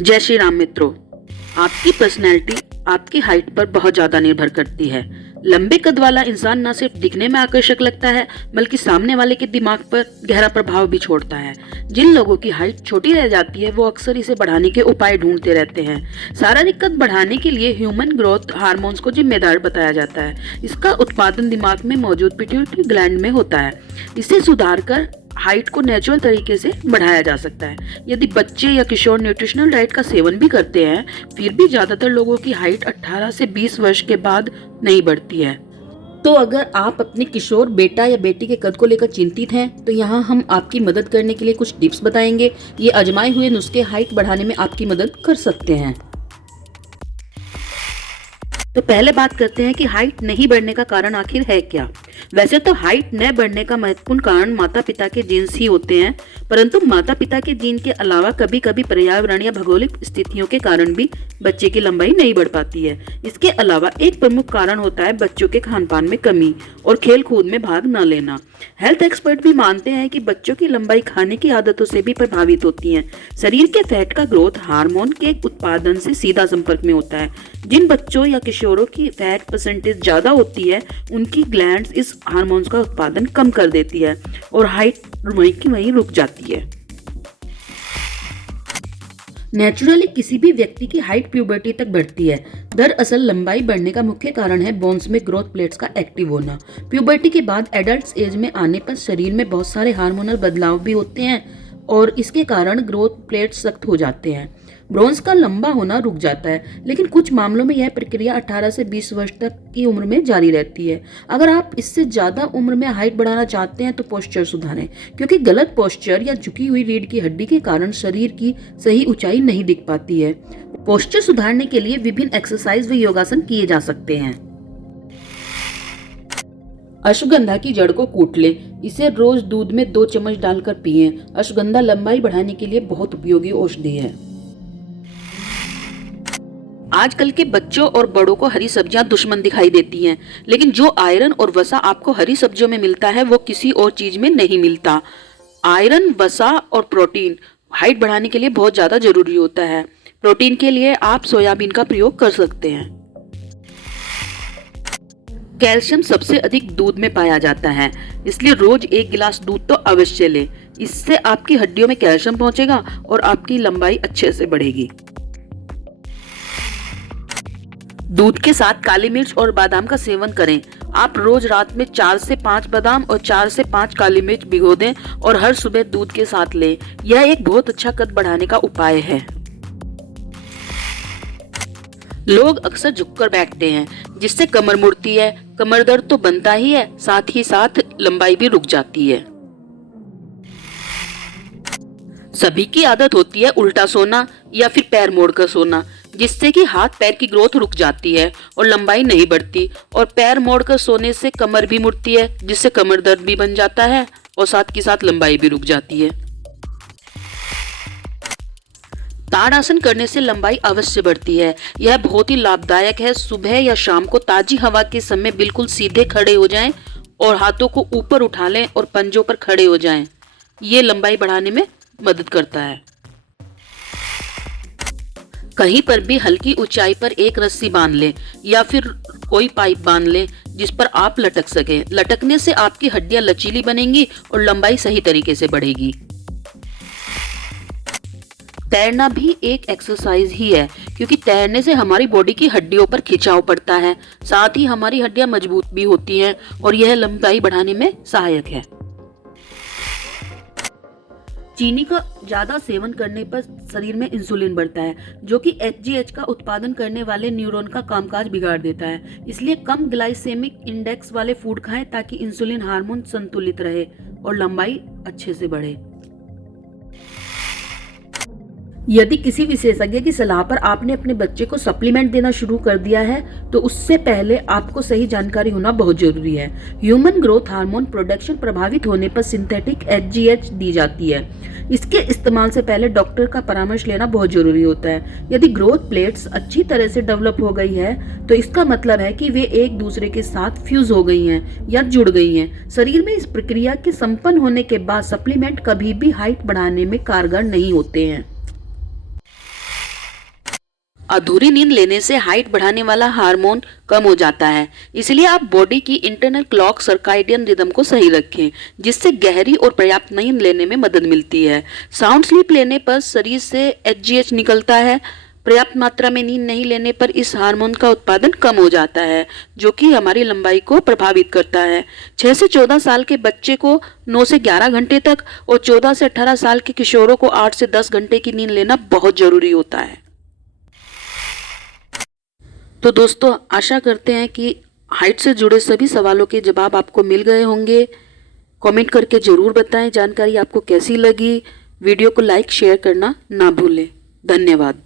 जय श्री राम मित्रों। आपकी पर्सनैलिटी आपकी हाइट पर बहुत ज्यादा निर्भर करती है। लंबे कद वाला इंसान न सिर्फ दिखने में आकर्षक लगता है बल्कि सामने वाले के दिमाग पर गहरा प्रभाव भी छोड़ता है। जिन लोगों की हाइट छोटी रह जाती है वो अक्सर इसे बढ़ाने के उपाय ढूंढते रहते हैं। शारीरिक कद बढ़ाने के लिए ह्यूमन ग्रोथ हार्मोन्स को जिम्मेदार बताया जाता है। इसका उत्पादन दिमाग में मौजूद पिट्यूटरी ग्लैंड में होता है। इसे सुधार कर हाइट को नेचुरल तरीके से बढ़ाया जा सकता है। यदि बच्चे या किशोर न्यूट्रिशनल डाइट का सेवन भी करते हैं फिर भी ज्यादातर लोगों की हाइट 18 से 20 वर्ष के बाद नहीं बढ़ती है। तो अगर आप अपने किशोर बेटा या बेटी के कद को लेकर चिंतित हैं तो यहाँ हम आपकी मदद करने के लिए कुछ टिप्स बताएंगे। ये आजमाए हुए नुस्खे हाइट बढ़ाने में आपकी मदद कर सकते हैं। तो पहले बात करते हैं कि हाइट नहीं बढ़ने का कारण आखिर है क्या। वैसे तो हाइट न बढ़ने का महत्वपूर्ण कारण माता पिता के जीन्स ही होते हैं, परंतु माता पिता के जीन के अलावा कभी कभी पर्यावरण या भौगोलिक स्थितियों के कारण भी बच्चे की लंबाई नहीं बढ़ पाती है। इसके अलावा एक प्रमुख कारण होता है बच्चों के खान पान में कमी और खेल कूद में भाग न लेना। हेल्थ एक्सपर्ट भी मानते हैं कि बच्चों की लंबाई खाने की आदतों से भी प्रभावित होती है। शरीर के फैट का ग्रोथ हार्मोन के उत्पादन से सीधा संपर्क में होता है। जिन बच्चों या किशोरों की फैट परसेंटेज ज्यादा होती है उनकी ग्लैंड्स इस हार्मोन्स का उत्पादन कम कर देती है और हाइट वहीं की वहीं रुक जाती है। नेचुरली किसी भी व्यक्ति की हाइट प्यूबर्टी तक बढ़ती है। दरअसल लंबाई बढ़ने का मुख्य कारण है बोन्स में ग्रोथ प्लेट्स का एक्टिव होना। प्यूबर्टी के बाद एडल्ट एज में आने पर शरीर में बहुत सारे हार्मोनल बदलाव भी होते हैं और इसके कारण ग्रोथ प्लेट्स सख्त हो जाते हैं। बोन्स का लंबा होना रुक जाता है, लेकिन कुछ मामलों में यह प्रक्रिया 18 से 20 वर्ष तक की उम्र में जारी रहती है। अगर आप इससे ज्यादा उम्र में हाइट बढ़ाना चाहते हैं तो पोस्चर सुधारें, क्योंकि गलत पोस्चर या झुकी हुई रीढ़ की हड्डी के कारण शरीर की सही ऊंचाई नहीं दिख पाती है। पोस्चर सुधारने के लिए विभिन्न एक्सरसाइज व योगासन किए जा सकते हैं। अश्वगंधा की जड़ को कूट लें। इसे रोज दूध में 2 चम्मच डालकर पिएं। अश्वगंधा लंबाई बढ़ाने के लिए बहुत उपयोगी औषधि है। आजकल के बच्चों और बड़ों को हरी सब्जियां दुश्मन दिखाई देती हैं, लेकिन जो आयरन और वसा आपको हरी सब्जियों में मिलता है वो किसी और चीज में नहीं मिलता। आयरन, वसा और प्रोटीन हाइट बढ़ाने के लिए बहुत ज्यादा जरूरी होता है। प्रोटीन के लिए आप सोयाबीन का प्रयोग कर सकते हैं। कैल्शियम सबसे अधिक दूध में पाया जाता है, इसलिए रोज 1 गिलास दूध तो अवश्य लें। इससे आपकी हड्डियों में कैल्शियम पहुंचेगा और आपकी लंबाई अच्छे से बढ़ेगी। दूध के साथ काली मिर्च और बादाम का सेवन करें। आप रोज रात में 4 से 5 बादाम और 4 से 5 काली मिर्च भिगो दें और हर सुबह दूध के साथ लें। यह एक बहुत अच्छा कद बढ़ाने का उपाय है। लोग अक्सर झुककर बैठते हैं जिससे कमर मुड़ती है। कमर दर्द तो बनता ही है, साथ ही साथ लंबाई भी रुक जाती है। सभी की आदत होती है उल्टा सोना या फिर पैर मोड़कर सोना, जिससे कि हाथ पैर की ग्रोथ रुक जाती है और लंबाई नहीं बढ़ती। और पैर मोड़कर सोने से कमर भी मुड़ती है, जिससे कमर दर्द भी बन जाता है और साथ के साथ लंबाई भी रुक जाती है। ताड़ासन करने से लंबाई अवश्य बढ़ती है। यह बहुत ही लाभदायक है। सुबह या शाम को ताजी हवा के समय बिल्कुल सीधे खड़े हो जाएं और हाथों को ऊपर उठा लें और पंजों पर खड़े हो जाएं। ये लंबाई बढ़ाने में मदद करता है। कहीं पर भी हल्की ऊंचाई पर एक रस्सी बांध लें या फिर कोई पाइप बांध लें जिस पर आप लटक सकें। लटकने से आपकी हड्डियां लचीली बनेंगी और लंबाई सही तरीके से बढ़ेगी। तैरना भी एक एक्सरसाइज ही है, क्योंकि तैरने से हमारी बॉडी की हड्डियों पर खिंचाव पड़ता है, साथ ही हमारी हड्डियां मजबूत भी होती हैं और यह लंबाई बढ़ाने में सहायक है। चीनी का ज्यादा सेवन करने पर शरीर में इंसुलिन बढ़ता है, जो कि HGH का उत्पादन करने वाले न्यूरॉन का कामकाज बिगाड़ देता है। इसलिए कम ग्लाइसेमिक इंडेक्स वाले फूड खाएं ताकि इंसुलिन हार्मोन संतुलित रहे और लंबाई अच्छे से बढ़े। यदि किसी विशेषज्ञ की सलाह पर आपने अपने बच्चे को सप्लीमेंट देना शुरू कर दिया है तो उससे पहले आपको सही जानकारी होना बहुत जरूरी है। ह्यूमन ग्रोथ हार्मोन प्रोडक्शन प्रभावित होने पर सिंथेटिक HGH दी जाती है। इसके इस्तेमाल से पहले डॉक्टर का परामर्श लेना बहुत जरूरी होता है। यदि ग्रोथ प्लेट्स अच्छी तरह से डेवलप हो गई है तो इसका मतलब है कि वे एक दूसरे के साथ फ्यूज हो गई हैं या जुड़ गई हैं। शरीर में इस प्रक्रिया के संपन्न होने के बाद सप्लीमेंट कभी भी हाइट बढ़ाने में कारगर नहीं होते हैं। अधूरी नींद लेने से हाइट बढ़ाने वाला हार्मोन कम हो जाता है, इसलिए आप बॉडी की इंटरनल क्लॉक सर्काइडियन रिदम को सही रखें, जिससे गहरी और पर्याप्त नींद लेने में मदद मिलती है। साउंड स्लीप लेने पर शरीर से एचजीएच निकलता है। पर्याप्त मात्रा में नींद नहीं लेने पर इस हार्मोन का उत्पादन कम हो जाता है, जो कि हमारी लंबाई को प्रभावित करता है। 6 से 14 साल के बच्चे को 9 से 11 घंटे तक और 14 से 18 साल के किशोरों को 8 से 10 घंटे की नींद लेना बहुत जरूरी होता है। तो दोस्तों, आशा करते हैं कि हाइट से जुड़े सभी सवालों के जवाब आपको मिल गए होंगे। कमेंट करके ज़रूर बताएं जानकारी आपको कैसी लगी। वीडियो को लाइक शेयर करना ना भूलें। धन्यवाद।